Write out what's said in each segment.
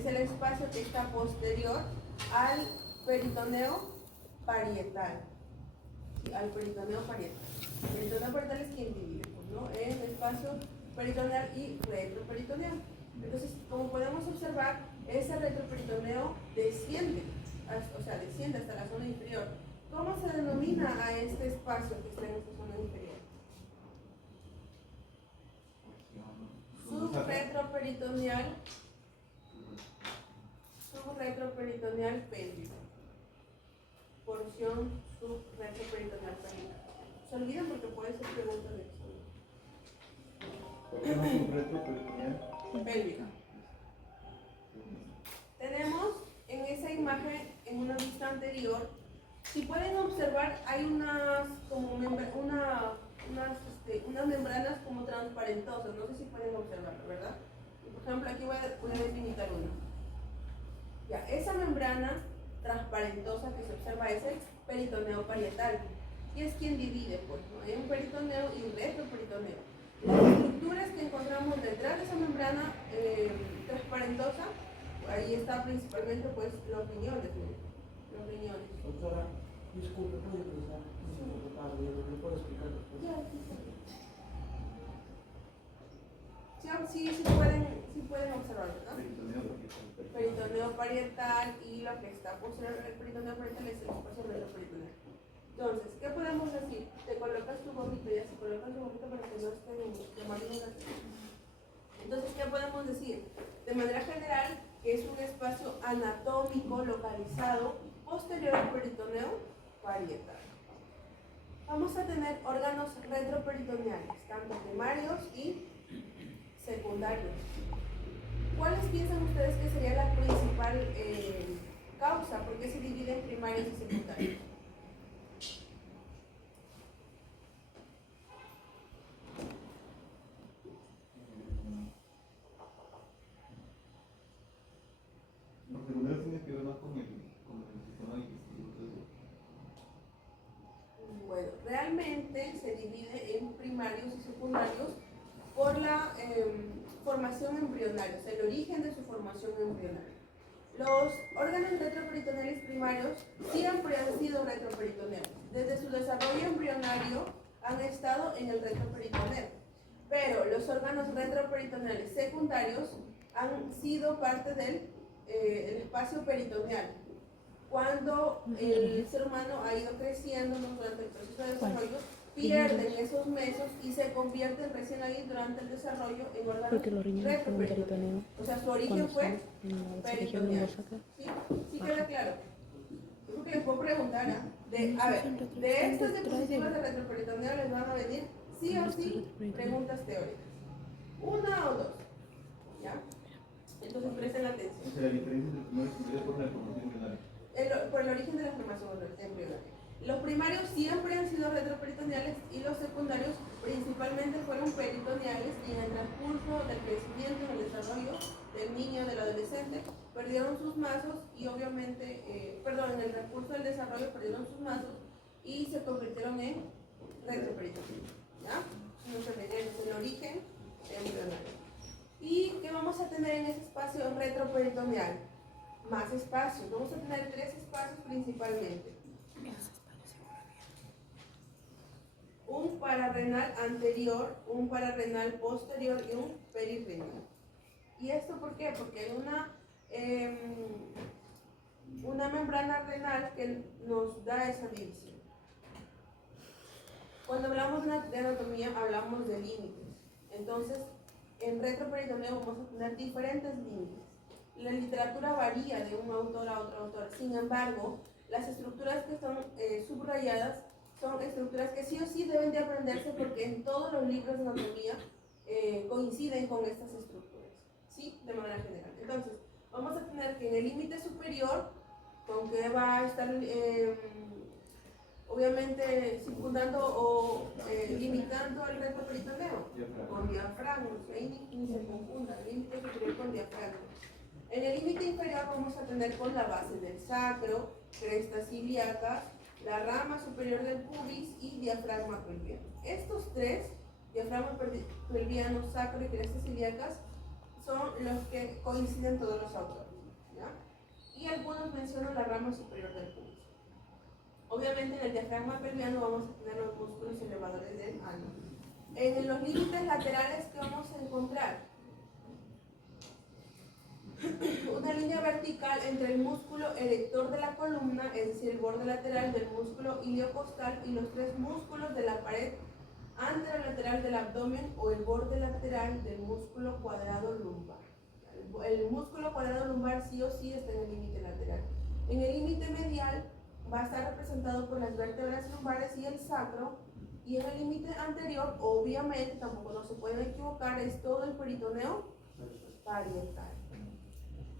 es el espacio que está posterior al peritoneo parietal. Al peritoneo parietal. El peritoneo parietal es quien divide, pues, ¿no? En espacio peritoneal y retroperitoneal. Entonces, como podemos observar, ese retroperitoneo desciende, desciende hasta la zona inferior. ¿Cómo se denomina a este espacio que está en esta zona inferior? Subretroperitoneal pélvico. Porción subretroperitoneal pélvico. Se olvidan porque puede ser pregunta de examen. ¿Por qué no subretroperitoneal? Pélvica. Tenemos en esa imagen, en una vista anterior, si pueden observar, hay unas membranas como transparentosas, no sé si pueden observarlo, ¿verdad? Por ejemplo, aquí voy a delimitar una. Ya, esa membrana transparentosa que se observa es el peritoneo parietal, y es quien divide, pues, ¿no? Hay un peritoneo y un retroperitoneo. Las estructuras que encontramos detrás de esa membrana transparentosa, ahí está principalmente, pues, los riñones, ¿no? Los riñones. Doctora, disculpe, ¿puede cruzar? ¿Me puedo explicar después? Sí pueden observarlo, ¿no? Peritoneo parietal, y lo que está posterior al peritoneo parietal es el espacio retroperitoneal. Entonces, ¿qué podemos decir? Te colocas tu gorrito, ya se colocas tu gorrito para que no esté de manera. Entonces, ¿qué podemos decir? De manera general, que es un espacio anatómico localizado posterior al peritoneo parietal. Vamos a tener órganos retroperitoneales, tanto primarios y secundarios. ¿Cuáles piensan ustedes que sería la principal causa? ¿Por qué se divide en primarios y secundarios? Lo primero tiene que ver más con el sistema digestivo. Bueno, realmente se divide en primarios y secundarios por la formación embrionaria, o sea, el origen de su formación embrionaria. Los órganos retroperitoneales primarios siempre han sido retroperitoneales. Desde su desarrollo embrionario han estado en el retroperitoneo. Pero los órganos retroperitoneales secundarios han sido parte del el espacio peritoneal. Cuando el ser humano ha ido creciendo, ¿no? Durante el proceso de desarrollo, pierden esos mesos y se convierten recién ahí durante el desarrollo en órganos retroperitoneales. O sea, su origen fue peritoneal. ¿Sí queda claro? Yo creo que les puedo preguntar, de estas diapositivas de retroperitoneal les van a venir sí o sí preguntas teóricas. Una o dos. ¿Ya? Entonces presten atención. O sea, la diferencia entre primero y secundario por la formación embrionaria. Por el origen de la formación embrionaria. Los primarios siempre han sido retroperitoneales y los secundarios principalmente fueron peritoneales, y en el transcurso del crecimiento, en el desarrollo del niño, del adolescente, perdieron sus mazos y obviamente, en el transcurso del desarrollo perdieron sus mazos y se convirtieron en retroperitoneales. ¿Ya? Entonces, es el origen embrionario. ¿Y qué vamos a tener en ese espacio retroperitoneal? Más espacios. Vamos a tener 3 espacios principalmente. Un pararrenal anterior, un pararrenal posterior y un perirrenal. ¿Y esto por qué? Porque hay una membrana renal que nos da esa división. Cuando hablamos de anatomía hablamos de límites. Entonces, en retroperitoneo vamos a tener diferentes límites. La literatura varía de un autor a otro autor. Sin embargo, las estructuras que son subrayadas son estructuras que sí o sí deben de aprenderse, porque en todos los libros de anatomía coinciden con estas estructuras, ¿sí? De manera general. Entonces, vamos a tener que en el límite superior, con que va a estar obviamente circundando o limitando el retroperitoneo, con diafragmas, ahí ni se confunda, límite superior con diafragma. En el límite inferior vamos a tener con la base del sacro, crestas ilíacas, la rama superior del pubis y diafragma pelviano. Estos 3, diafragma pelviano, sacro y crestas ilíacas, son los que coinciden todos los autores, ¿ya? Y algunos mencionan la rama superior del pubis. Obviamente en el diafragma pelviano vamos a tener los músculos elevadores del ano. En los límites laterales, ¿qué vamos a encontrar? Una línea vertical entre el músculo erector de la columna, es decir, el borde lateral del músculo iliocostal, y los tres músculos de la pared anterolateral del abdomen o el borde lateral del músculo cuadrado lumbar. El músculo cuadrado lumbar sí o sí está en el límite lateral. En el límite medial va a estar representado por las vértebras lumbares y el sacro, y en el límite anterior, obviamente, tampoco no se pueden equivocar, es todo el peritoneo parietal.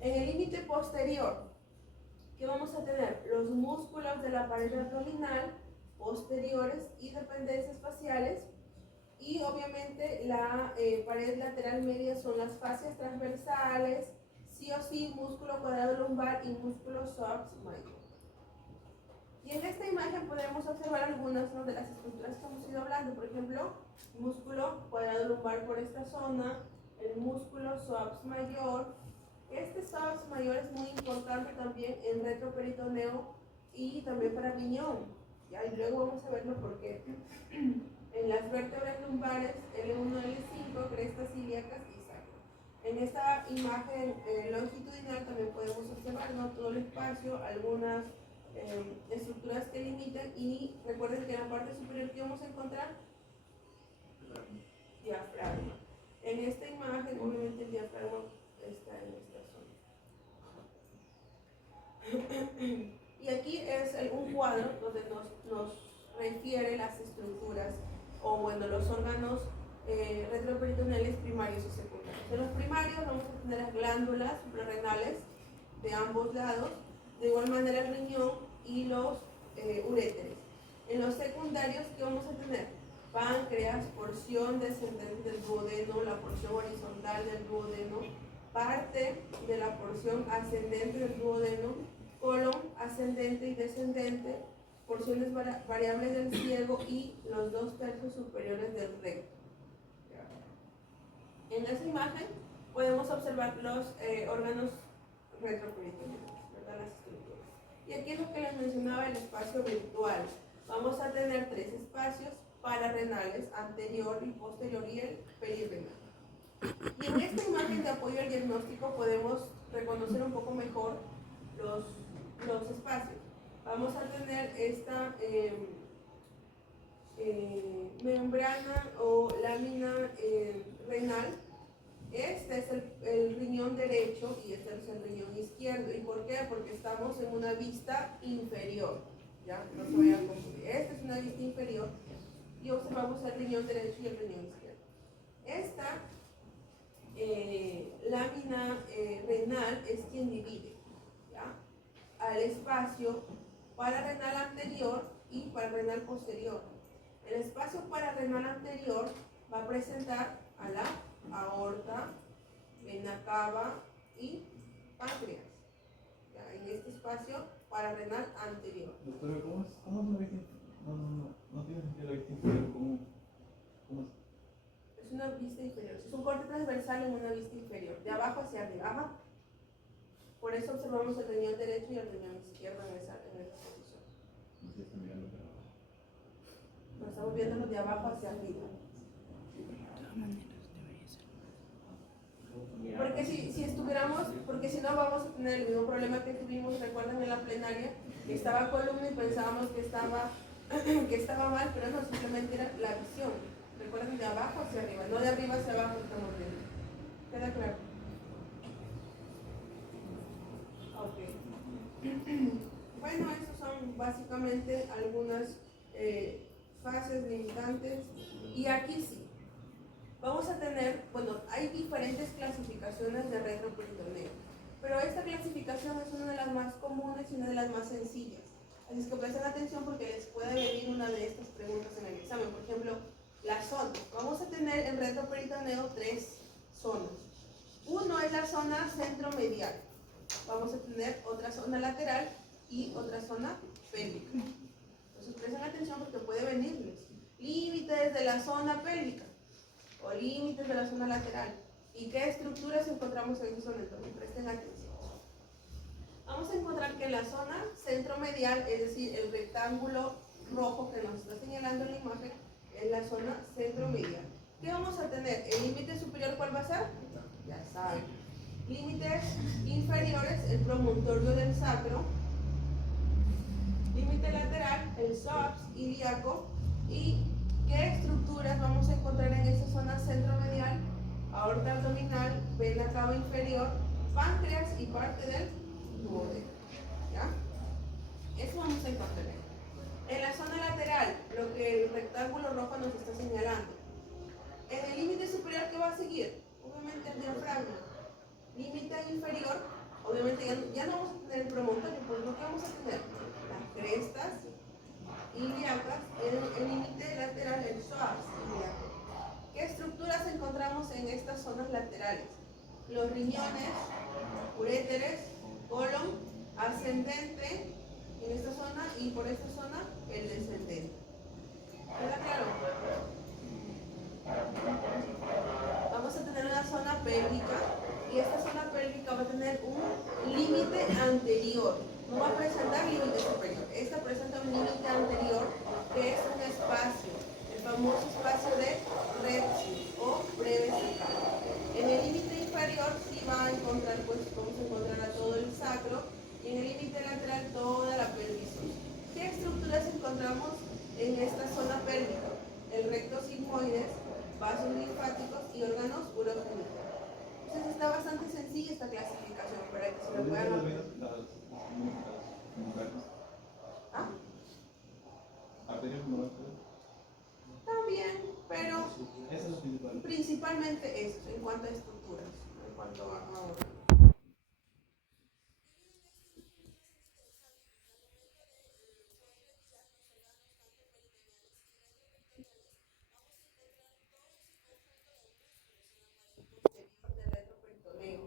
En el límite posterior, ¿qué vamos a tener? Los músculos de la pared abdominal posteriores y dependencias faciales, y obviamente la pared lateral media son las fascias transversales, sí o sí músculo cuadrado lumbar y músculo psoas mayor. Y en esta imagen podemos observar algunas, ¿no?, de las estructuras que hemos ido hablando. Por ejemplo, músculo cuadrado lumbar por esta zona, el músculo psoas mayor. Este psoas mayor es muy importante también en retroperitoneo y también para riñón. ¿Ya? Y luego vamos a verlo porque en las vértebras lumbares, L1, L5, crestas ilíacas y sacro. En esta imagen longitudinal también podemos observar, ¿no?, todo el espacio, algunas estructuras que limitan, y recuerden que en la parte superior que vamos a encontrar diafragma. En esta imagen obviamente el diafragma está en esta zona. Y aquí es un cuadro donde nos refiere las estructuras o bueno, los órganos retroperitoneales primarios y secundarios. En los primarios vamos a tener las glándulas suprarrenales de ambos lados, de igual manera el riñón y los uréteres. En los secundarios, ¿qué vamos a tener? Páncreas, porción descendente del duodeno, la porción horizontal del duodeno, parte de la porción ascendente del duodeno, colon ascendente y descendente, porciones variables del ciego y los 2/3 superiores del recto. En esa imagen podemos observar los órganos retroperitoneales, ¿verdad?, las estructuras. Y aquí es lo que les mencionaba, el espacio virtual. Vamos a tener 3 espacios pararrenales, anterior y posterior, y el perirrenal. Y en esta imagen de apoyo al diagnóstico podemos reconocer un poco mejor los espacios. Vamos a tener esta membrana o lámina renal. Este es el riñón derecho y este es el riñón izquierdo. ¿Y por qué? Porque estamos en una vista inferior. ¿Ya? No se vayan a confundir. Esta es una vista inferior y observamos el riñón derecho y el riñón izquierdo. Esta lámina renal es quien divide, ¿ya?, al espacio pararrenal anterior y pararrenal posterior. El espacio pararrenal anterior va a presentar a la aorta, vena cava y páncreas, ¿ya?, en este espacio pararrenal anterior. Doctora, ¿cómo es la vista? No tiene sentido la vista inferior. ¿Cómo es? Es una vista inferior, es un corte transversal en una vista inferior, de abajo hacia arriba. Ajá. Por eso observamos el riñón derecho y el riñón izquierdo en esa posición. No se está mirando para abajo. Nos estamos viendo de abajo hacia arriba. Porque si estuviéramos, porque si no vamos a tener el mismo problema que tuvimos, recuerdan, en la plenaria, que estaba columna y pensábamos que estaba mal, pero no, simplemente era la visión. Recuerden, de abajo hacia arriba, no de arriba hacia abajo estamos viendo. ¿Queda claro? Ok. Bueno, esas son básicamente algunas fases limitantes. Y aquí sí, vamos a tener, bueno, hay diferentes clasificaciones de retroperitoneo, pero esta clasificación es una de las más comunes y una de las más sencillas. Así es que presten atención porque les puede venir una de estas preguntas en el examen. Por ejemplo, las zonas. Vamos a tener en retroperitoneo 3 zonas. Uno es la zona centromedial. Vamos a tener otra zona lateral y otra zona pélvica. Entonces presten atención porque puede venirles límites de la zona pélvica o límites de la zona lateral. ¿Y qué estructuras encontramos en esa zona? Entonces, presten atención. Vamos a encontrar que en la zona centromedial, es decir, el rectángulo rojo que nos está señalando en la imagen, es la zona centromedial. ¿Qué vamos a tener? ¿El límite superior cuál va a ser? Ya saben. Límites inferiores, el promontorio del sacro. Límite lateral, el psoas ilíaco. ¿Y qué estructuras vamos a encontrar en esa zona centromedial? Aorta abdominal, vena cava inferior, páncreas y parte del duodeno. ¿Ya? Eso vamos a encontrar. En la zona lateral, lo que el rectángulo rojo nos está señalando. En el límite superior, ¿qué va a seguir? Obviamente el diafragma. Límite inferior, obviamente ya no vamos a tener el promontorio, pues lo que vamos a tener, las crestas ilíacas, el límite lateral, el psoas ilíaco. ¿Qué estructuras encontramos en estas zonas laterales? Los riñones, uréteres, colon, ascendente en esta zona y por esta zona el descendente. ¿Queda claro? Vamos a tener una zona pélvica y esta zona pélvica va a tener un límite anterior. No va a presentar límite superior. Esta presenta un límite anterior que es un espacio, el famoso espacio de Retzi o breve cercano. En el límite inferior sí va a encontrar, pues vamos a encontrar a todo el sacro y en el límite lateral toda la pelvis. ¿Qué estructuras encontramos en esta zona pélvica? El recto sigmoides, vasos linfáticos y órganos urogénicos. Entonces está bastante sencilla esta clasificación para que se lo puedan aprender. ¿Ah? También, pero principalmente eso, en cuanto a estructuras, en cuanto a órganos. Del retroperitoneo.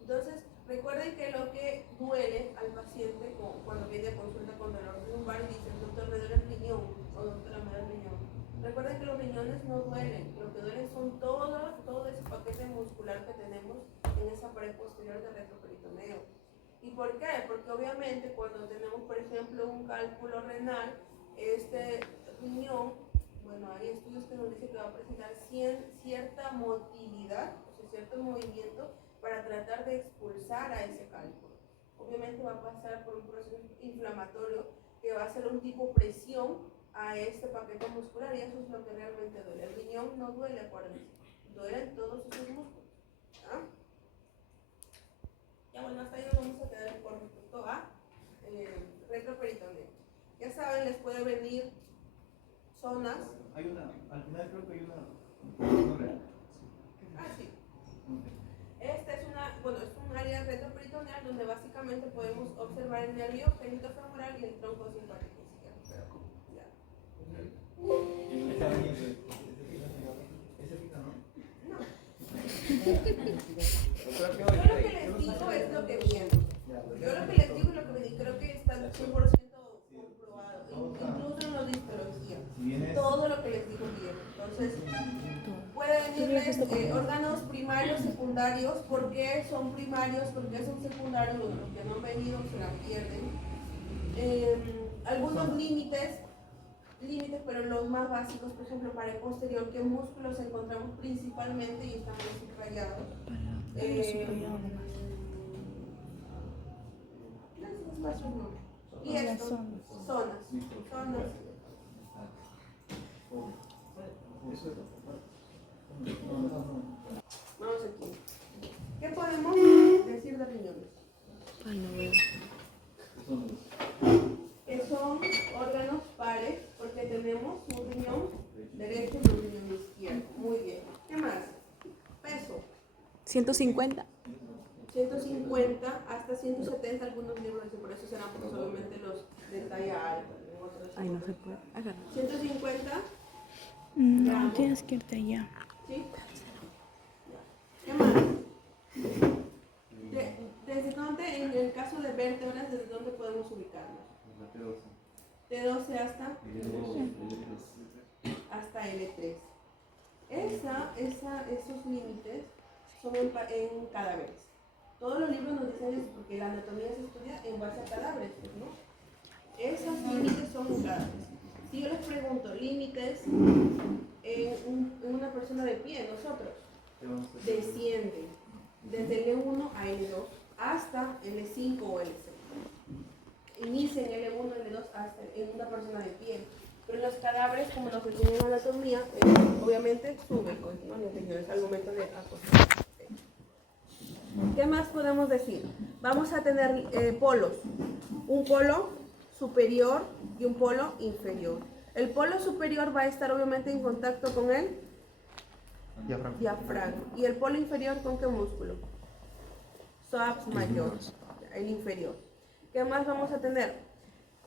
Entonces, recuerden que lo que duele al paciente cuando viene a consulta con dolor lumbar y dice, doctor, me duele el riñón o doctora, me duele el riñón. Recuerden que los riñones no duelen, lo que duelen son todo ese paquete muscular que tenemos en esa pared posterior del retroperitoneo. ¿Y por qué? Porque obviamente cuando tenemos, por ejemplo, un cálculo renal, este riñón, bueno, hay estudios que nos dicen que va a presentar cierta motilidad, o sea, cierto movimiento para tratar de expulsar a ese cálculo. Obviamente va a pasar por un proceso inflamatorio que va a hacer un tipo presión a este paquete muscular y eso es lo que realmente duele. El riñón no duele, acuérdense, duelen todos esos músculos. ¿Ah? Ya bueno, hasta ahí nos vamos a quedar con respecto a retroperitoneo. Ya saben, les puede venir zonas. Hay una, al final creo que hay una. Ah, sí. Esta es es un área retroperitoneal donde básicamente podemos observar el nervio genitofemoral y el tronco simpático izquierdo. Ya. No. Yo lo que les digo es lo que viene. Yo lo que les digo es lo que me digo. Creo que está 100% comprobado. Incluso en los de histología. Todo lo que les digo viene. Entonces, pueden venirles órganos primarios, secundarios. ¿Por qué son primarios? ¿Por qué son secundarios? Los que no han venido se la pierden. Algunos límites, pero los más básicos, por ejemplo, para el posterior, ¿qué músculos encontramos principalmente y están muy subrayados? Y esto, zonas. Vamos aquí. ¿Qué podemos decir de riñones? Que son órganos pares porque tenemos un riñón derecho y un riñón izquierdo. Muy bien. ¿Qué más? Peso. 150. 150 hasta 170 algunos libros, y por eso serán solamente los de talla alta. Ay, no se puede agarrar. 150. No, tienes que irte allá. ¿Sí? ¿Qué más? ¿Desde dónde, en el caso de vértebras, desde dónde podemos ubicarnos? T12 hasta L3. Esos límites son en cadáveres. Todos los libros nos dicen eso, porque la anatomía se estudia en base a cadáveres, pues, ¿no? Esos límites son en cadáveres. Si yo les pregunto límites en una persona de pie, nosotros, desciende desde L1 a L2 hasta L5 o L6. Inicia en L1, L2 hasta en una persona de pie. Pero en los cadáveres, como nos enseñan en anatomía, obviamente sube, pues, ¿no? Nos enseñan al momento de acostarse. ¿Qué más podemos decir? Vamos a tener polos. Un polo superior y un polo inferior. El polo superior va a estar obviamente en contacto con el diafragma. ¿Y el polo inferior con qué músculo? Psoas mayor, el inferior. ¿Qué más vamos a tener?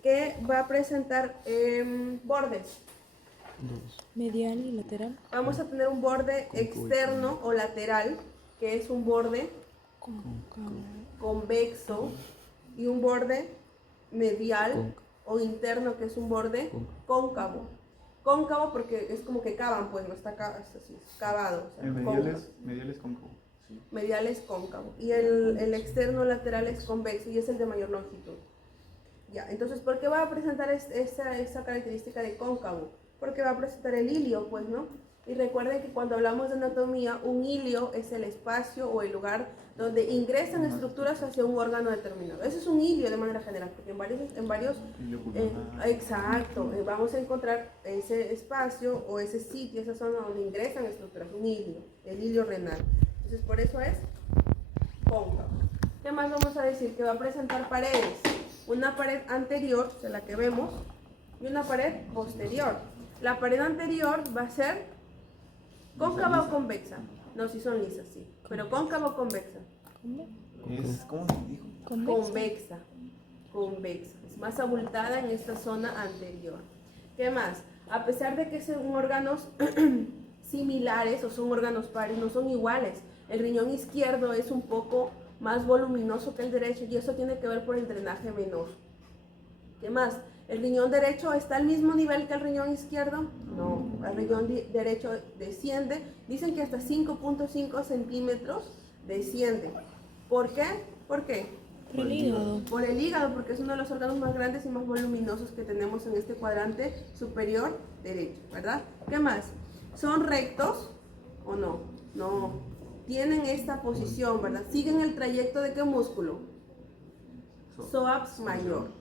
Que va a presentar bordes. Medial y lateral. Vamos a tener un borde externo o lateral, que es un borde convexo, y un borde medial o interno, que es un borde cóncavo. Cóncavo porque es como que cavan, pues no está así, cavado. O sea, medial es cóncavo. Sí. Medial es cóncavo. Y el externo lateral es convexo y es el de mayor longitud. Ya, entonces, ¿por qué va a presentar esa característica de cóncavo? Porque va a presentar el ilio, pues, ¿no? Y recuerden que cuando hablamos de anatomía, un ilio es el espacio o el lugar donde ingresan estructuras hacia un órgano determinado. Ese es un ilio de manera general, porque en varios exacto, vamos a encontrar ese espacio o ese sitio, esa zona donde ingresan estructuras, un ilio, el ilio renal. Entonces, por eso es cóncavo. ¿Qué más vamos a decir? Que va a presentar paredes. Una pared anterior, de la que vemos, y una pared posterior. La pared anterior va a ser cóncava o convexa. No, si son lisas, sí. Pero cóncava o convexa. ¿Cómo se dijo? Convexa. Convexa. Es más abultada en esta zona anterior. ¿Qué más? A pesar de que son órganos similares o son órganos pares, no son iguales. El riñón izquierdo es un poco más voluminoso que el derecho y eso tiene que ver por el drenaje venoso. ¿Qué más? ¿El riñón derecho está al mismo nivel que el riñón izquierdo? No, el riñón derecho desciende, dicen que hasta 5.5 centímetros desciende. ¿Por qué? ¿Por qué? Por el hígado. Por el hígado, porque es uno de los órganos más grandes y más voluminosos que tenemos en este cuadrante superior derecho, ¿verdad? ¿Qué más? ¿Son rectos o no? No, tienen esta posición, ¿verdad? ¿Siguen el trayecto de qué músculo? Psoas mayor.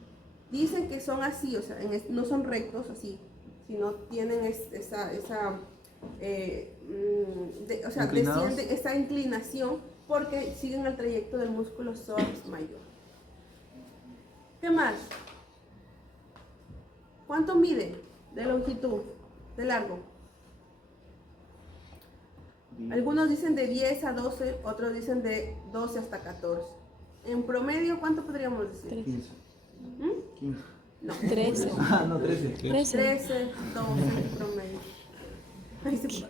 Dicen que son así, o sea, no son rectos así, sino tienen descienden esa inclinación porque siguen el trayecto del músculo psoas mayor. ¿Qué más? ¿Cuánto mide de longitud, de largo? Algunos dicen de 10 a 12, otros dicen de 12 hasta 14. En promedio, ¿cuánto podríamos decir? 15. 15. No. 13. Ah, no, 13. 13, 12 en promedio. Ay, se pasa.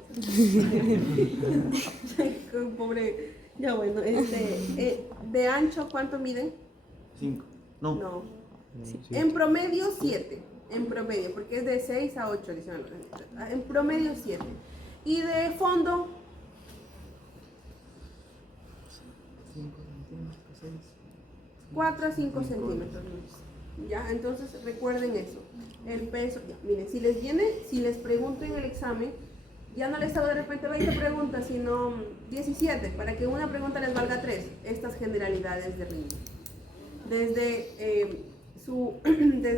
Ay, pobre. Ya bueno, de ancho, ¿cuánto miden? 5. No. No. En promedio 7. En promedio, porque es de 6 a 8, dicen. En promedio 7. Y de fondo, 4 a 5 centímetros. Ya, entonces recuerden eso. El peso, ya, miren, si les pregunto en el examen, ya no les hago de repente 20 preguntas, sino 17, para que una pregunta les valga 3, estas generalidades de riñón. Desde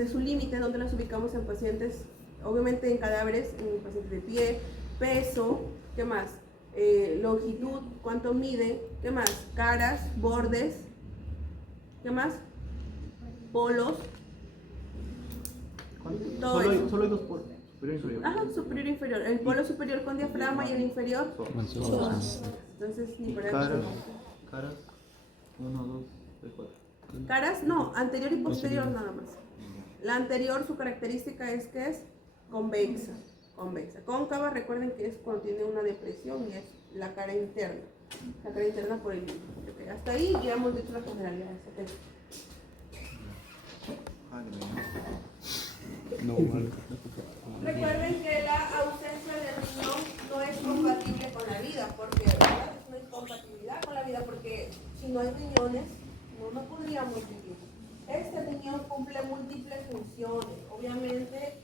su límite, donde las ubicamos en pacientes, obviamente en cadáveres, en pacientes de pie, peso, ¿qué más? Longitud, cuánto mide, ¿qué más? Caras, bordes, ¿qué más? Polos. Solo hay dos polos, superior e inferior. Ajá, superior e inferior. El polo superior con diafragma y el inferior psoas. Entonces, ni por Caras, 1, 2, 3, 4. Caras, no, anterior y posterior nada más. La anterior, su característica es que es convexa. Cóncava, recuerden que es cuando tiene una depresión y es la cara interna. La cara interna por el límite. Okay, hasta ahí ya hemos dicho las generalidades. Okay. Recuerden que la ausencia de riñón no es compatible con la vida, porque ¿verdad? Es una incompatibilidad con la vida, porque si no hay riñones, no podríamos vivir. Este riñón cumple múltiples funciones, obviamente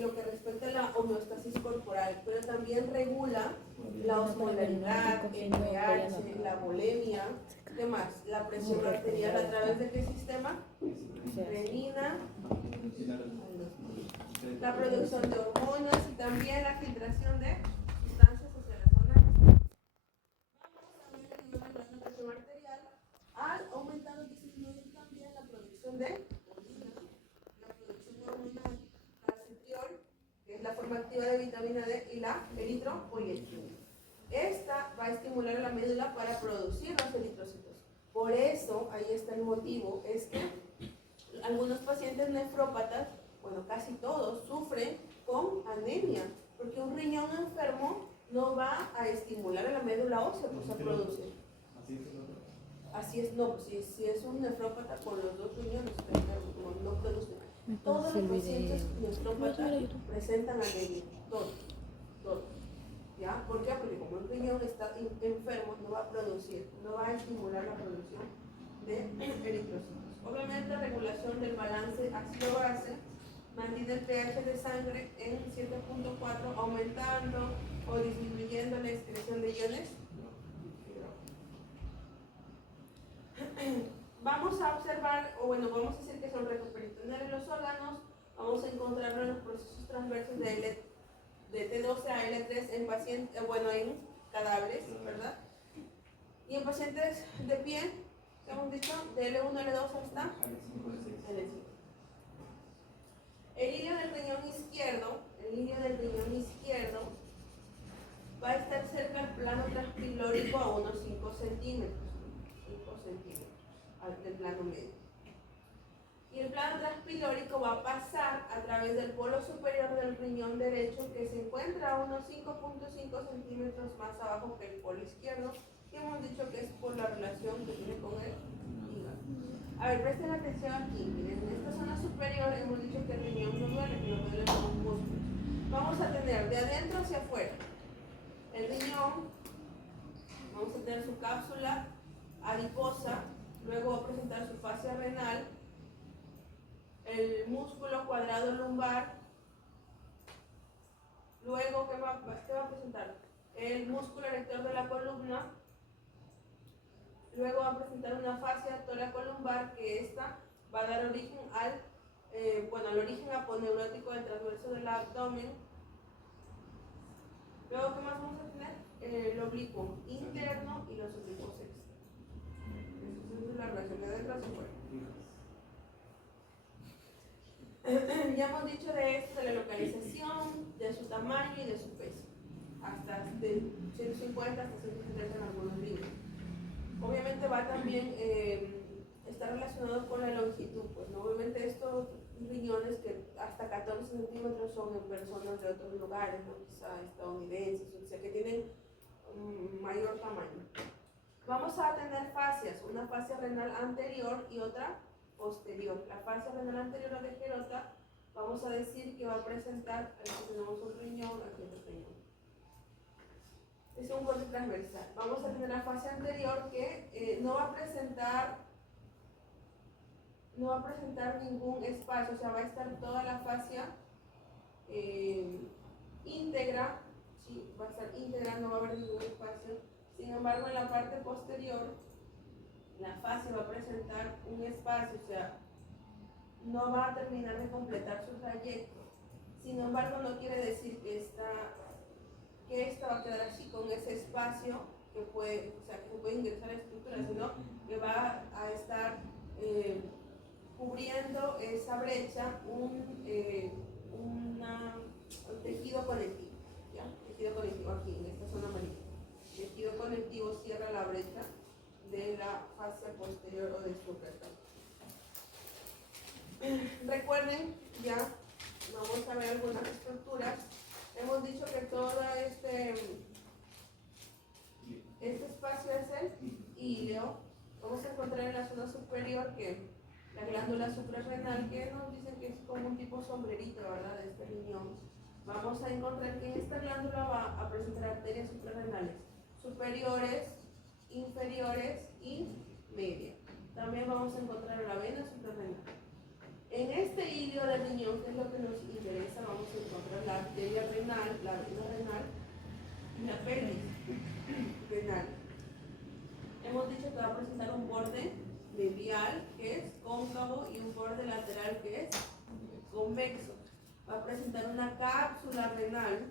lo que respecta a la homeostasis corporal, pero también regula la osmolaridad, el pH, la volemia, ¿qué más? La presión arterial a través de qué sistema? Renina, la producción de hormonas y también la filtración de sustancias hacia las órganos. Vamos a ver el nivel de la presión arterial al aumentar o disminuir también la producción de hormona, la producción de hormona calcitriol, que es la forma activa de vitamina D, y la eritropoyetina. Esta va a estimular a la médula para producir los eritrocitos. Por eso, ahí está el motivo, es que algunos pacientes nefrópatas, bueno, casi todos, sufren con anemia, porque un riñón enfermo no va a estimular a la médula ósea, pues a producir. Así es, no, si es un nefrópata con los dos riñones, no produce. Todos los pacientes nefrópatas presentan anemia, todos. ¿Ya? ¿Por qué? Porque como el riñón está enfermo, no va a producir, no va a estimular la producción de eritrocitos. Obviamente, regulación del balance ácido-base mantiene el pH de sangre en 7.4, aumentando o disminuyendo la excreción de iones. Vamos a observar, o bueno, vamos a decir que son retroperitoneales los órganos. Vamos a encontrarlo en los procesos transversos de T12 a L3 en pacientes, en cadáveres, ¿verdad? Y en pacientes de pie, ¿qué hemos dicho? De L1 a L2 hasta L5. El hilio del riñón izquierdo va a estar cerca al plano transpilórico a unos 5 centímetros del plano medio. Y el plano transpilórico va a pasar a través del polo superior del riñón derecho, que se encuentra a unos 5.5 centímetros más abajo que el polo izquierdo, que hemos dicho que es por la relación que tiene con el hígado. A ver, presten atención aquí. Miren, en esta zona superior hemos dicho que el riñón no duele, que no duele como un músculo. Vamos a tener de adentro hacia afuera el riñón, vamos a tener su cápsula adiposa, luego va a presentar su fascia renal, el músculo cuadrado lumbar, luego ¿qué va a presentar? El músculo erector de la columna, luego va a presentar una fascia toracolumbar, que esta va a dar origen al origen aponeurótico del transverso del abdomen. Luego, ¿qué más vamos a tener? El oblicuo interno y los oblicuos externos. Esa es la relación de adentro hacia afuera. Ya hemos dicho de esto, de la localización, de su tamaño y de su peso. Hasta de 150 hasta 170 en algunos libros. Obviamente va también está relacionado con la longitud, pues ¿no? Obviamente estos riñones que hasta 14 centímetros son en personas de otros lugares, ¿no? Quizá estadounidenses, o sea, que tienen mayor tamaño. Vamos a tener fascias, una fascia renal anterior y otra posterior. La fascia renal anterior de Gerota, vamos a decir que va a presentar, aquí tenemos un riñón, aquí otro riñón. Es un corte transversal. Vamos a tener la fascia anterior que no va a presentar ningún espacio, o sea, va a estar toda la fascia íntegra, ¿sí? Va a estar íntegra, no va a haber ningún espacio. Sin embargo, en la parte posterior, la fascia va a presentar un espacio, o sea, no va a terminar de completar su trayecto. Sin embargo, no quiere decir que esta va a quedar así con ese espacio que puede ingresar a la estructura, sino que va a estar cubriendo esa brecha un tejido conectivo, ¿ya? Tejido conectivo aquí en esta zona amarilla. Tejido conectivo cierra la brecha de la fascia posterior o de su resto. Recuerden, ya vamos a ver algunas estructuras. Hemos dicho que todo este espacio es el íleo. Vamos a encontrar en la zona superior que la glándula suprarrenal, que nos dicen que es como un tipo sombrerito, ¿verdad? De este riñón. Vamos a encontrar que en esta glándula va a presentar arterias suprarrenales superiores inferiores y media. También vamos a encontrar la vena suprarrenal. En este hilo del riñón, que es lo que nos interesa, vamos a encontrar la arteria renal, la vena renal y la pelvis renal. Hemos dicho que va a presentar un borde medial, que es cóncavo, y un borde lateral, que es convexo. Va a presentar una cápsula renal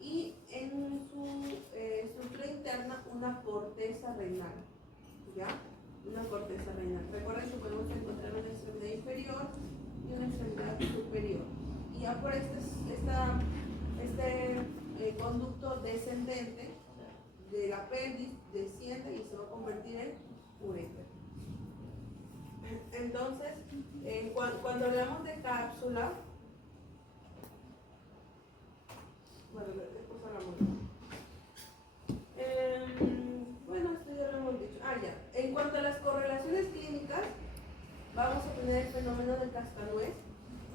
y en su estructura interna una corteza renal, ¿ya? Una corteza renal. Recuerden que podemos encontrar una extremidad inferior y una extremidad superior. Y ya por este conducto descendente de la pelvis desciende y se va a convertir en uréter. Entonces, cuando hablamos de cápsula, bueno, después hablamos de bueno, esto ya lo hemos dicho. Ya. En cuanto a las correlaciones clínicas, vamos a tener el fenómeno de cascanueces,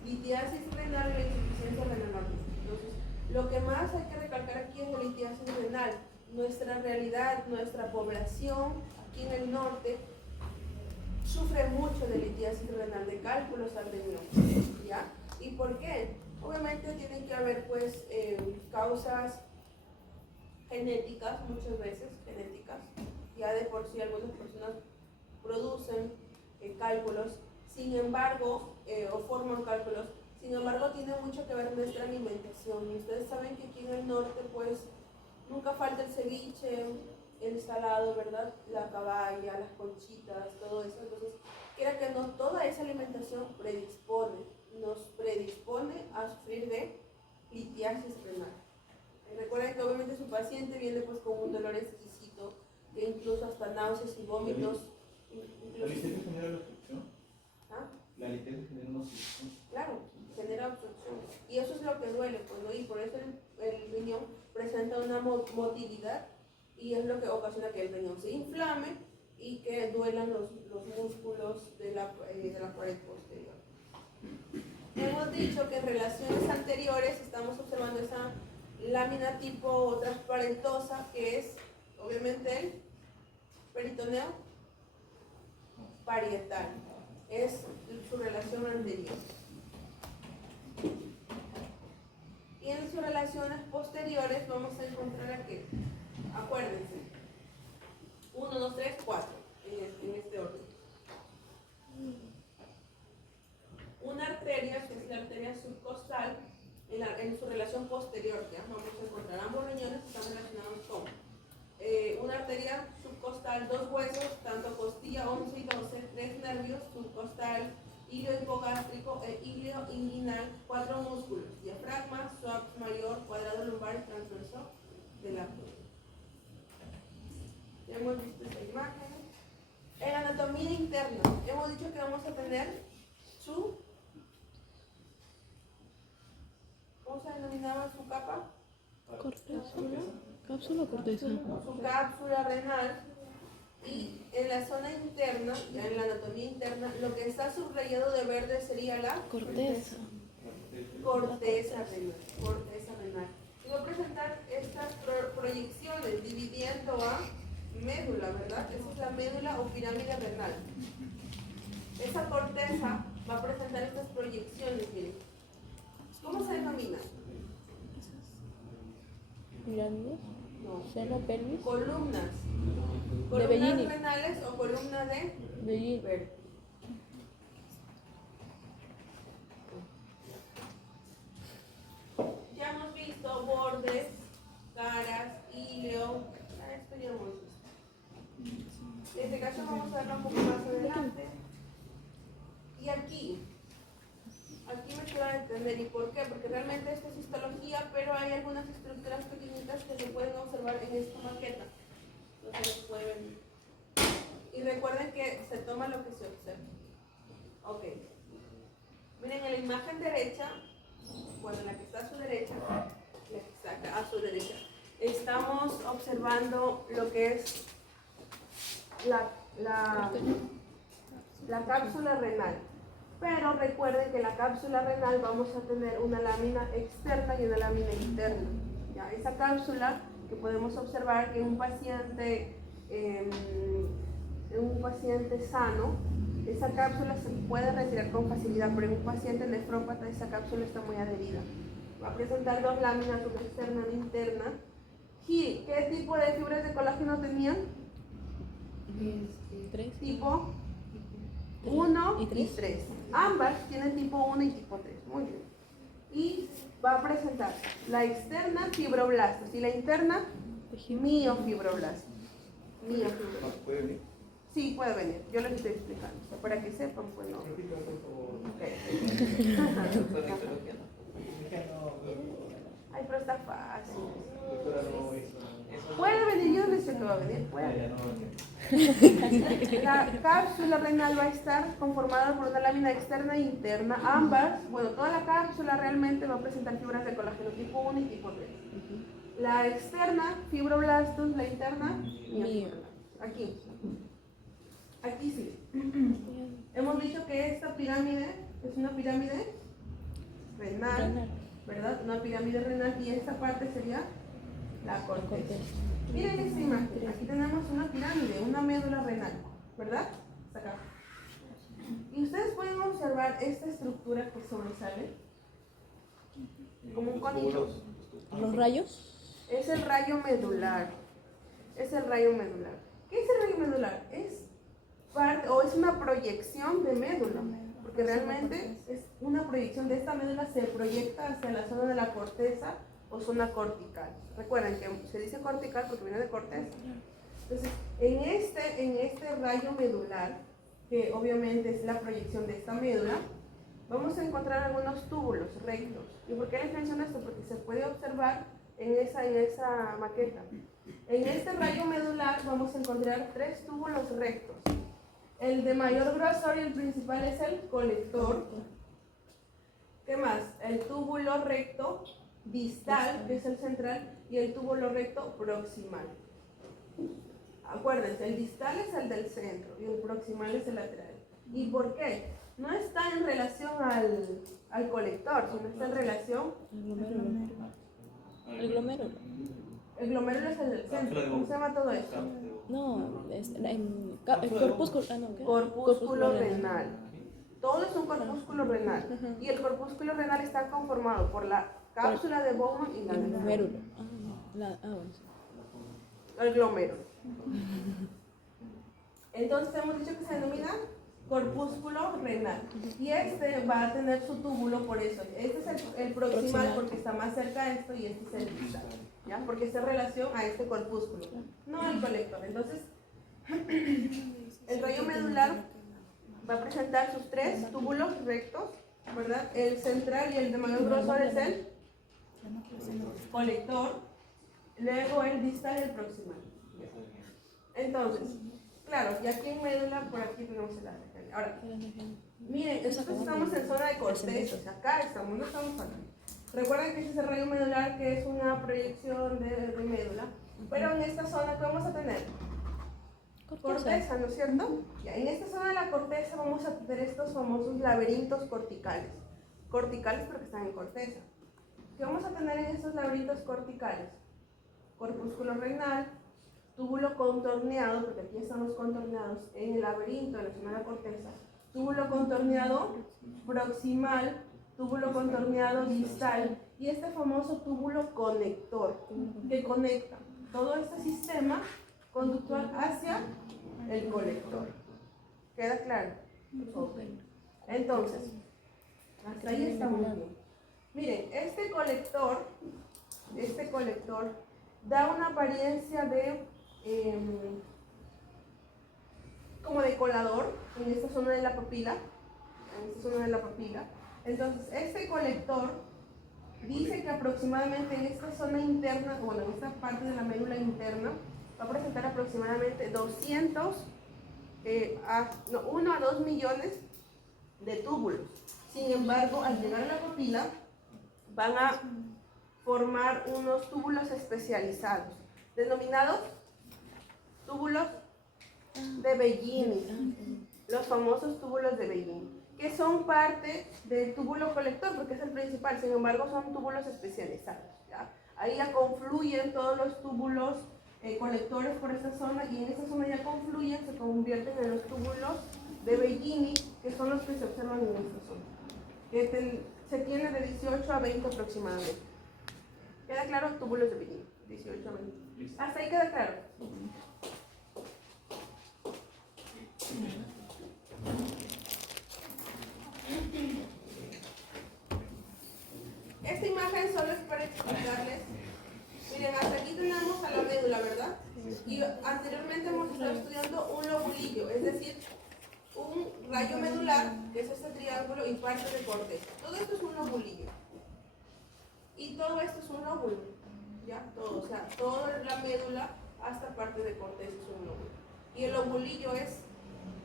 litiasis renal y la insuficiencia renal aguda. Entonces, lo que más hay que recalcar aquí es la litiasis renal. Nuestra realidad, nuestra población aquí en el norte sufre mucho de litiasis renal, de cálculos al riñón, ¿ya? ¿Y por qué? Obviamente tienen que haber pues causas genéticas, muchas veces genéticas. Ya de por sí algunas personas producen cálculos, sin embargo, o forman cálculos, sin embargo tiene mucho que ver nuestra alimentación. Y ustedes saben que aquí en el norte pues nunca falta el ceviche, el salado, ¿verdad? La caballa, las conchitas, todo eso. Entonces, quiera que no, toda esa alimentación nos predispone a sufrir de litiasis renal. Recuerden que obviamente su paciente viene pues con un dolor exquisito, que incluso hasta náuseas y vómitos. ¿La litiasis genera la obstrucción? ¿Ah? La litiasis genera una obstrucción. Claro, genera obstrucción. Y eso es lo que duele, pues, ¿no? Y por eso el riñón presenta una motilidad y es lo que ocasiona que el riñón se inflame y que duelan los músculos de la pared posterior. Hemos dicho que en relaciones anteriores estamos observando esa lámina tipo transparentosa, que es obviamente el peritoneo parietal. Es su relación anterior. Y en sus relaciones posteriores vamos a encontrar aquí, acuérdense, 1, 2, 3, 4, en este orden. Una arteria, que es la arteria subcostal, en su relación posterior, ya vamos a encontrar ambos riñones que están relacionados con una arteria subcostal, 2 huesos, tanto costilla 11 y 12, 3 nervios, subcostal, hilo hipogástrico e hilo inguinal, 4 músculos, diafragma, psoas mayor, cuadrado lumbar y transverso del abdomen. Ya hemos visto esta imagen. En anatomía interna, hemos dicho que vamos a tener su, ¿cómo se denominaba su capa? Corteza, ¿no? Cápsula o corteza. Su cápsula renal. Y en la zona interna, ya en la anatomía interna, lo que está subrayado de verde sería la Corteza. corteza renal. Corteza renal. Y voy a presentar estas proyecciones dividiendo a médula, ¿verdad? Esa es la médula o pirámide renal. Esa corteza va a presentar estas proyecciones, miren. ¿Cómo se denomina? Pirámide. No. Seno, pelvis. Columnas. De Columnas Bellini. renales o columna de Bellini. verde. Ya hemos visto bordes, caras, hilo. Esto ya hemos visto. En este caso vamos a verlo un poco más adelante. Y aquí me se va a entender. ¿Y por qué? Porque realmente esto es histología, pero hay algunas estructuras pequeñitas que se pueden observar en esta maqueta. Entonces pueden. Y recuerden que se toma lo que se observa. Ok. Miren, en la imagen derecha, bueno, la que está a su derecha, la que está acá a su derecha, estamos observando lo que es la cápsula renal. Pero recuerden que en la cápsula renal vamos a tener una lámina externa y una lámina interna. ¿Ya? Esa cápsula que podemos observar que un paciente sano, esa cápsula se puede retirar con facilidad, pero en un paciente nefrópata esa cápsula está muy adherida. Va a presentar dos láminas, una externa y una interna. Gil, ¿qué tipo de fibras de colágeno tenían? 3. Tipo 1 y y 3. 3. Ambas tienen tipo 1 y tipo 3. Muy bien. Y va a presentar la externa fibroblastos y la interna miofibroblastos. Miofibroblastos. ¿Puede venir? Sí, puede venir. Yo les estoy explicando. O sea, para que sepan, pues no. Repita, por favor. Ok. Ay, pero está fácil. Doctora, no hizo. Puede venir, yo no les sé que va a venir. Puede. La cápsula renal va a estar conformada por una lámina externa e interna. Ambas, bueno, toda la cápsula realmente va a presentar fibras de colágeno tipo 1 y tipo 3. La externa, fibroblastos, la interna, miofibroblastos. Aquí. Aquí sí. Hemos dicho que esta pirámide es una pirámide renal, ¿verdad? Una pirámide renal y esta parte sería la corteza. Miren esta imagen. Aquí tenemos una pirámide, una médula renal, ¿verdad? Hasta acá. Y ustedes pueden observar esta estructura que sobresale como un conito. ¿Los rayos? Es el rayo medular. Es el rayo medular. ¿Qué es el rayo medular? Es parte o es una proyección de médula, porque realmente es una proyección de esta médula, se proyecta hacia la zona de la corteza o zona cortical. Recuerden que se dice cortical porque viene de corteza. Entonces, en este rayo medular, que obviamente es la proyección de esta médula, vamos a encontrar algunos túbulos rectos. ¿Y por qué les menciono esto? Porque se puede observar en esa maqueta. En este rayo medular vamos a encontrar 3 túbulos rectos. El de mayor grosor y el principal es el colector. ¿Qué más? El túbulo recto distal, que es el central, y el túbulo recto proximal. Acuérdense, el distal es el del centro y el proximal es el lateral. ¿Y por qué? No está en relación al colector, sino está en relación. El glomérulo. El glomérulo es el del centro. ¿Cómo se llama todo esto? No, es el corpúsculo. Ah, no, ¿qué? Corpúsculo renal. Todo es un corpúsculo renal. Y el corpúsculo renal está conformado por la cápsula de Bowman y la El de glomérulo. Bueno, sí. el glomérulo. Entonces hemos dicho que se denomina corpúsculo renal. Y este va a tener su túbulo por eso. Este es el proximal porque está más cerca a esto y este es el distal. ¿Ya? Porque está en relación a este corpúsculo, no al colector. Entonces, el rayo medular va a presentar sus 3 túbulos rectos, ¿verdad? El central y el de mayor grosor es el colector, luego el distal y el proximal. Entonces, claro, y aquí en médula, por aquí tenemos el ARG. Ahora, miren, nosotros estamos en zona de corteza, o sea, acá estamos, no estamos acá. Recuerden que este es el rayo medular, que es una proyección de médula, pero en esta zona, ¿qué vamos a tener? Corteza, ¿no es cierto? Ya, en esta zona de la corteza vamos a tener estos famosos laberintos corticales. Corticales porque están en corteza. ¿Qué vamos a tener en estos laberintos corticales? Corpúsculo renal, túbulo contorneado, porque aquí estamos contorneados en el laberinto de la zona de la corteza. Túbulo contorneado proximal, túbulo contorneado distal y este famoso túbulo conector que conecta todo este sistema conductual hacia el colector. ¿Queda claro? Entonces, hasta ahí estamos bien. Miren, este colector da una apariencia de como de colador en esta zona de la papila. Entonces, este colector dice que aproximadamente en esta zona interna, bueno, en esta parte de la médula interna, va a presentar aproximadamente 1 a 2 millones de túbulos. Sin embargo, al llegar a la papila, van a formar unos túbulos especializados, denominados túbulos de Bellini, los famosos túbulos de Bellini, que son parte del túbulo colector porque es el principal, sin embargo son túbulos especializados, ¿ya? Ahí ya confluyen todos los túbulos colectores por esta zona y en esa zona ya confluyen, se convierten en los túbulos de Bellini, que son los que se observan en esta zona. Que se tiene de 18 a 20 aproximadamente. ¿Queda claro? Túbulos de Bellini, 18 a 20. Hasta ahí queda claro. Esta imagen solo es para explicarles. Miren, hasta aquí tenemos a la médula, ¿verdad? Y anteriormente hemos estado estudiando un lobulillo, es decir, un rayo medular, que es este triángulo, y parte de corteza. Todo esto es un lobulillo. Y todo esto es un lóbulo. ¿Ya? Todo, o sea, toda la médula hasta parte de corteza es un lóbulo. Y el lobulillo es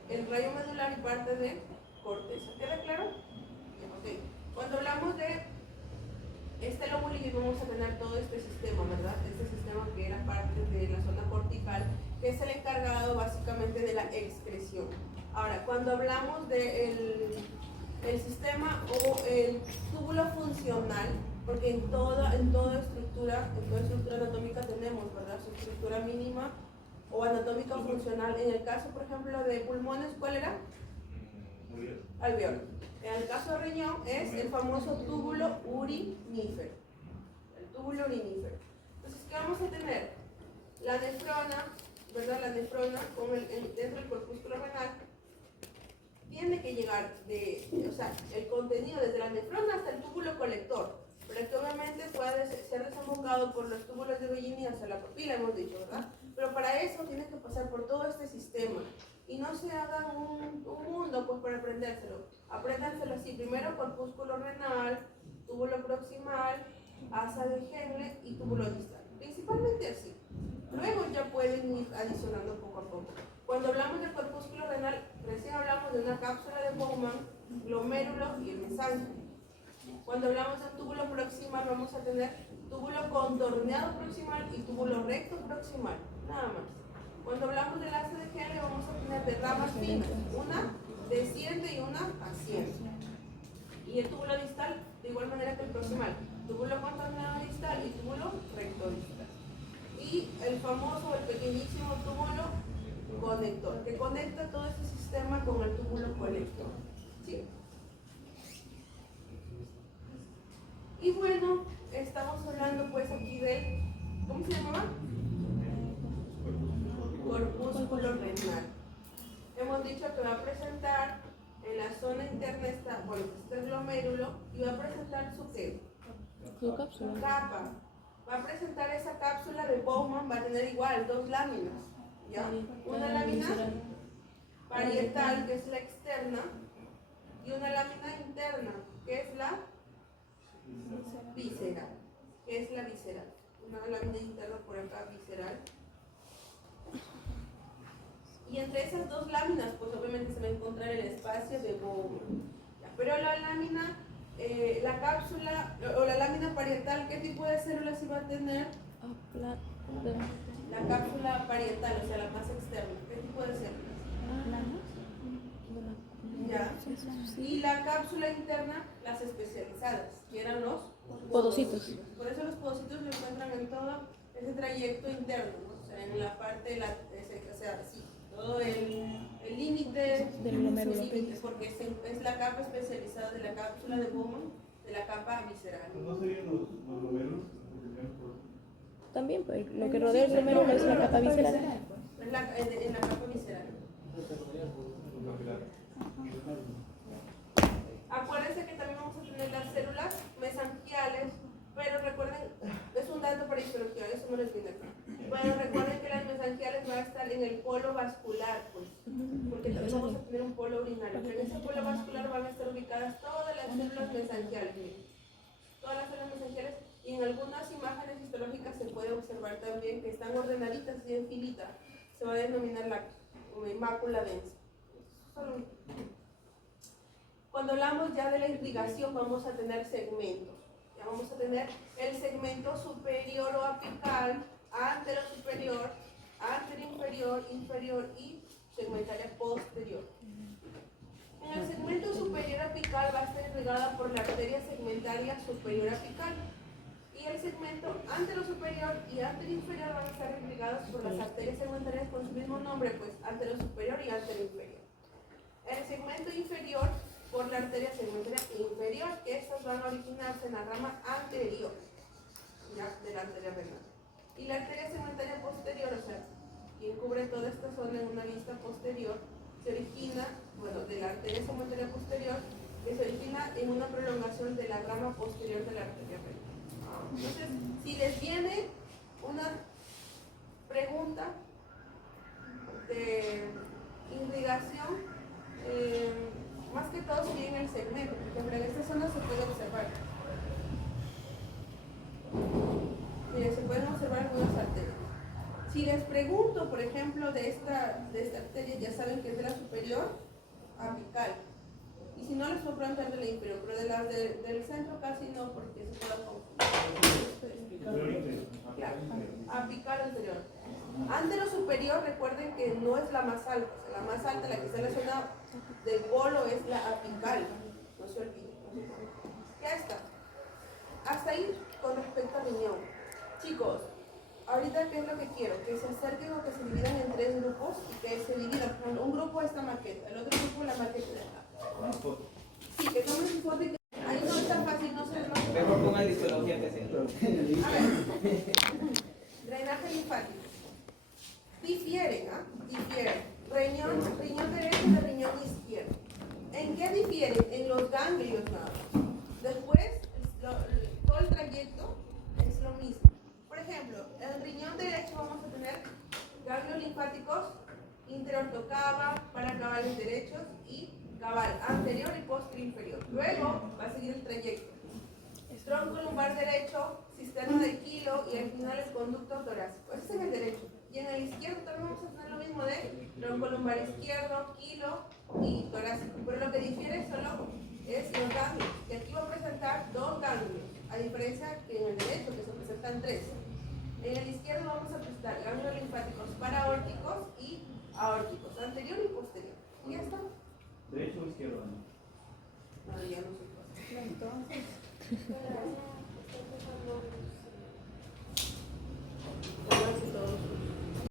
el rayo medular y parte de corteza. ¿Queda claro? Ok. Cuando hablamos de este lobulillo vamos a tener todo este sistema, ¿verdad? Este sistema que era parte de la zona cortical, que es el encargado básicamente de la excreción. Ahora, cuando hablamos del sistema o el túbulo funcional, porque en toda estructura anatómica tenemos, ¿verdad? Su estructura mínima o anatómica funcional. En el caso, por ejemplo, de pulmones, ¿cuál era? Alveolo. En el caso de riñón es el famoso túbulo urinífero. El túbulo urinífero. Entonces, ¿qué vamos a tener? La nefrona, ¿verdad? La nefrona dentro del corpúsculo renal tiene que llegar o sea, el contenido desde la nefrona hasta el túbulo colector, pero que obviamente puede ser desembocado por los túbulos de Bellini hacia la papila, hemos dicho, ¿verdad? Pero para eso tiene que pasar por todo este sistema. Y no se hagan un mundo pues para aprendérselo. Apréndanselo así. Primero corpúsculo renal, túbulo proximal, asa de Henle y túbulo distal. Principalmente así. Luego ya pueden ir adicionando poco a poco. Cuando hablamos del corpúsculo renal, recién hablamos de una cápsula de Bowman, glomérulo y el mesange. Cuando hablamos del túbulo proximal, vamos a tener túbulo contorneado proximal y túbulo recto proximal. Nada más. Cuando hablamos del asa de Henle vamos a tener de ramas finas, una desciende y una asciende. Y el túbulo distal de igual manera que el proximal, túbulo contorneado distal y túbulo recto distal. Y el famoso, el pequeñísimo túbulo conector, que conecta todo este sistema con el túbulo colector. ¿Sí? Y bueno, estamos hablando pues aquí del, ¿cómo se llamaba? Corpúsculo renal. Hemos dicho que va a presentar en la zona interna está el glomérulo y va a presentar su capa. Va a presentar esa cápsula de Bowman, va a tener igual dos láminas, ¿ya? Una lámina parietal, que es la externa, y una lámina interna, que es la visceral, una lámina interna por acá visceral. Y entre esas dos láminas, pues obviamente se va a encontrar el espacio de Bowman. Pero la lámina, la cápsula o la lámina parietal, ¿qué tipo de células iba a tener? La cápsula parietal, o sea, la más externa, ¿qué tipo de células? Ya. Y la cápsula interna, las especializadas, que eran los podocitos. Por eso los podocitos se encuentran en todo ese trayecto interno, ¿no? O sea, en la parte, o sea, sí, todo el límite del glomérulo, porque es la capa especializada de la cápsula de Bowman, de la capa visceral. ¿No serían los glomérulos? También, pues, lo que rodea el glomérulo es la capa visceral. En la capa visceral. Acuérdense que también vamos a tener las células mesangiales, pero recuerden, es un dato para histología, eso no les viene acá. Pero recuerden que las mesangiales van a estar en el polo vascular, pues, porque también vamos a tener un polo urinario. Pero en ese polo vascular van a estar ubicadas todas las células mesangiales, miren. Todas las células mesangiales, y en algunas imágenes histológicas se puede observar también que están ordenaditas y en filita. Se va a denominar la mácula densa. Cuando hablamos ya de la irrigación, vamos a tener segmentos. Ya vamos a tener el segmento superior o apical, antero superior, antero inferior, inferior y segmentaria posterior. En el segmento superior apical va a estar irrigada por la arteria segmentaria superior apical. Y el segmento anterosuperior y anteroinferior van a estar irrigados por las arterias segmentarias con su mismo nombre, pues anterosuperior y anteroinferior. El segmento inferior por la arteria segmentaria inferior, que estas van a originarse en la rama anterior, ya, de la arteria renal. Y la arteria segmentaria posterior, o sea, quien cubre toda esta zona en una vista posterior, se origina, bueno, de la arteria segmentaria posterior, que se origina en una prolongación de la rama posterior de la arteria renal. Entonces, si les viene una pregunta de irrigación, más que todo sería en el segmento, por ejemplo, en esta zona se puede observar. Miren, se pueden observar algunas arterias. Si les pregunto, por ejemplo, de esta arteria, ya saben que es de la superior apical. Y si no, les puedo preguntar de la inferior, pero de las del centro casi no, porque se puede confundir. Claro, apical anterior. Anterosuperior, recuerden que no es la más alta. O sea, la más alta, la que está en la zona del polo, es la apical. No se olviden. Ya está. Hasta ahí con respecto al riñón. Chicos, ahorita, ¿qué es lo que quiero? Que se acerquen o que se dividan en 3 grupos y que se dividan. Un grupo esta maqueta, el otro grupo la maqueta de acá. Sí, que tomen su foto y que... Ahí no es tan fácil, no se les va a... Mejor pongan histología que sea. A ver. Drenaje linfático. Difieren, ¿ah? Difieren. Riñón derecho y riñón izquierdo. ¿En qué difieren? En los ganglios nada más. Después, todo el trayecto es lo mismo. Por ejemplo, en el riñón derecho vamos a tener ganglios linfáticos interortocava, paracavales derechos y cabal anterior y posterior inferior. Luego va a seguir el trayecto. Tronco lumbar derecho, cisterna de Kilo y al final el conducto torácico. Ese es en el derecho. Y en el izquierdo también vamos a tener lo mismo de tronco lumbar izquierdo, Kilo y torácico. Pero lo que difiere solo es los ganglios. Y aquí va a presentar 2 ganglios, a diferencia que en el derecho, que se presentan 3. En el izquierdo vamos a presentar ganglios linfáticos paraórticos y aórticos, anterior y posterior. ¿Y ya está? ¿Derecho o izquierdo? No, ya no sé. Entonces. Estoy pensando